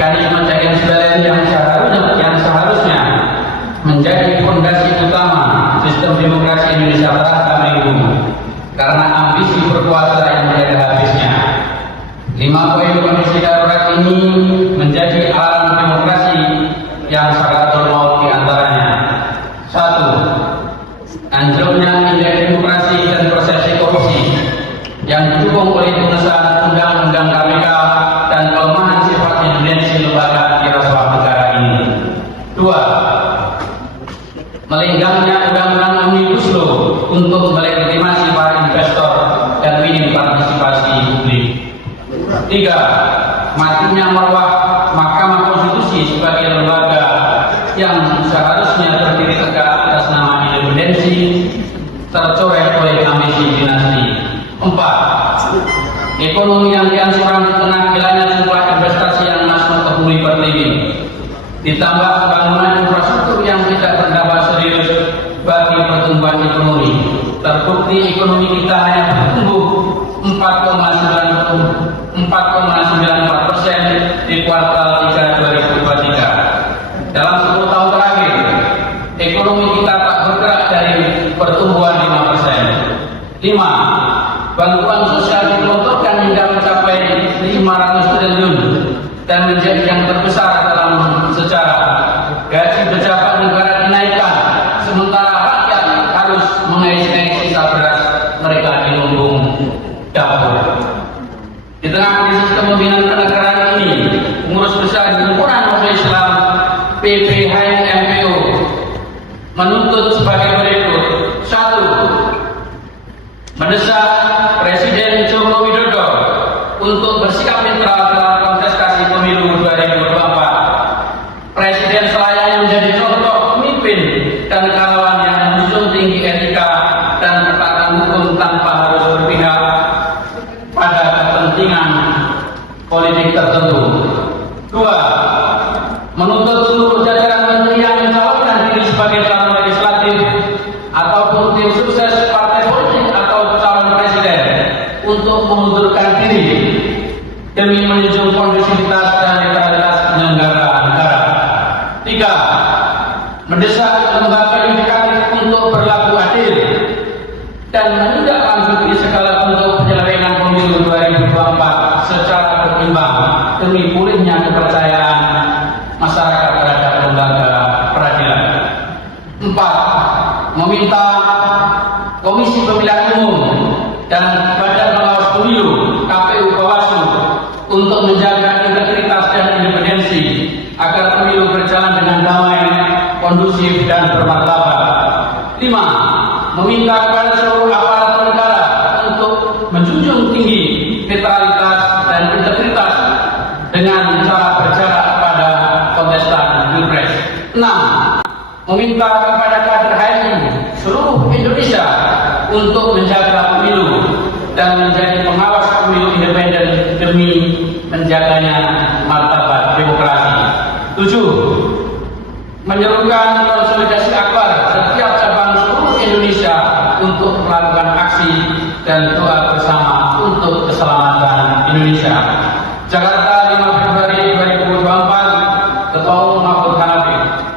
mekanisme check and balance yang seharusnya menjadi fondasi utama sistem demokrasi Indonesia terasa melingkung karena ambisi berkuasa yang tidak ada habisnya. 5 poin kondisi darurat ini menjadi alam demokrasi yang sakaratul maut di antaranya. 1. Anjloknya indeks demokrasi dan persepsi korupsi yang didukung oleh pengesahan undang-undang KPK dan pelemahan sifat independensi lembaga wirausaha negara ini. 2. Melenggangnya undang-undang Omnibus Law untuk melegitimasi para investor dan minim partisipasi publik. 3. Matinya marwah Mahkamah Konstitusi sebagai lembaga yang seharusnya berdiri tegak atas nama independensi tercoreng oleh ambisi dinasti. 4. Ekonomi yang kian suram di tengah hilangnya jumlah investasi yang masuk ke bumi pertiwi, ditambah pembangunan infrastruktur yang tidak berdampak serius bagi pertumbuhan ekonomi. Terbukti ekonomi kita hanya bertumbuh 4,94% di kuartal 3 2023. Dalam 10 tahun terakhir, ekonomi kita tak bergerak dari pertumbuhan 5%. 5. Bantuan sosial digelontorkan hingga mencapai 500 triliun dan menjadi yang terbesar dalam sejarah. Gaji pejabat negara dinaikkan, sementara rakyat harus mengais-ngais sisa beras mereka di lumbung dapur. Di tengah krisis kepemimpinan kenegaraan ini, pengurus besar himpunan Mahasiswa Islam PPHI MPO menuntut sebagai berikut. 1. Mendesak Presiden Joko Widodo untuk bersikap netral dalam kontestasi pemilu 2024. Presiden selayaknya menjadi contoh pemimpin dan kawan yang menjunjung tinggi etika dan ketaatan hukum tanpa harus berpihak pada kepentingan politik tertentu. 2. Menuntut seluruh jajaran menteri yang mencalonkan diri sebagai calon legislatif ataupun tim sukses partai politik atau calon presiden untuk mengundurkan diri demi menunjukkan kondisivitas dan netralitas penyelenggara negara. 3. Mendesak lembaga yudikatif untuk berlaku adil dan menindaklanjuti segala bentuk penyelewengan pemilu 2024 secara berimbang demi pulihnya kepercayaan masyarakat terhadap lembaga peradilan. 4. Meminta Komisi Pemilihan Umum dan Badan Pengawas Pemilu KPU Bawaslu untuk menjaga integritas dan independensi agar pemilu berjalan dengan damai, kondusif dan bermartabat. 5. Meminta kepada seluruh aparatur negara untuk menjunjung tinggi netralitas dan integritas dengan cara berjarak pada kontestan Pilpres. 6. Meminta kepada kader HMI seluruh Indonesia untuk menjaga pemilu dan menjadi pengawas pemilu independen demi menjaganya martabat demokrasi. 7. Menyerukan konsolidasi akbar setiap cabang seluruh Indonesia untuk melakukan aksi dan doa bersama untuk keselamatan Indonesia. Jakarta, 5 Februari 2024, Ketua Umum Mahfud Hanafi.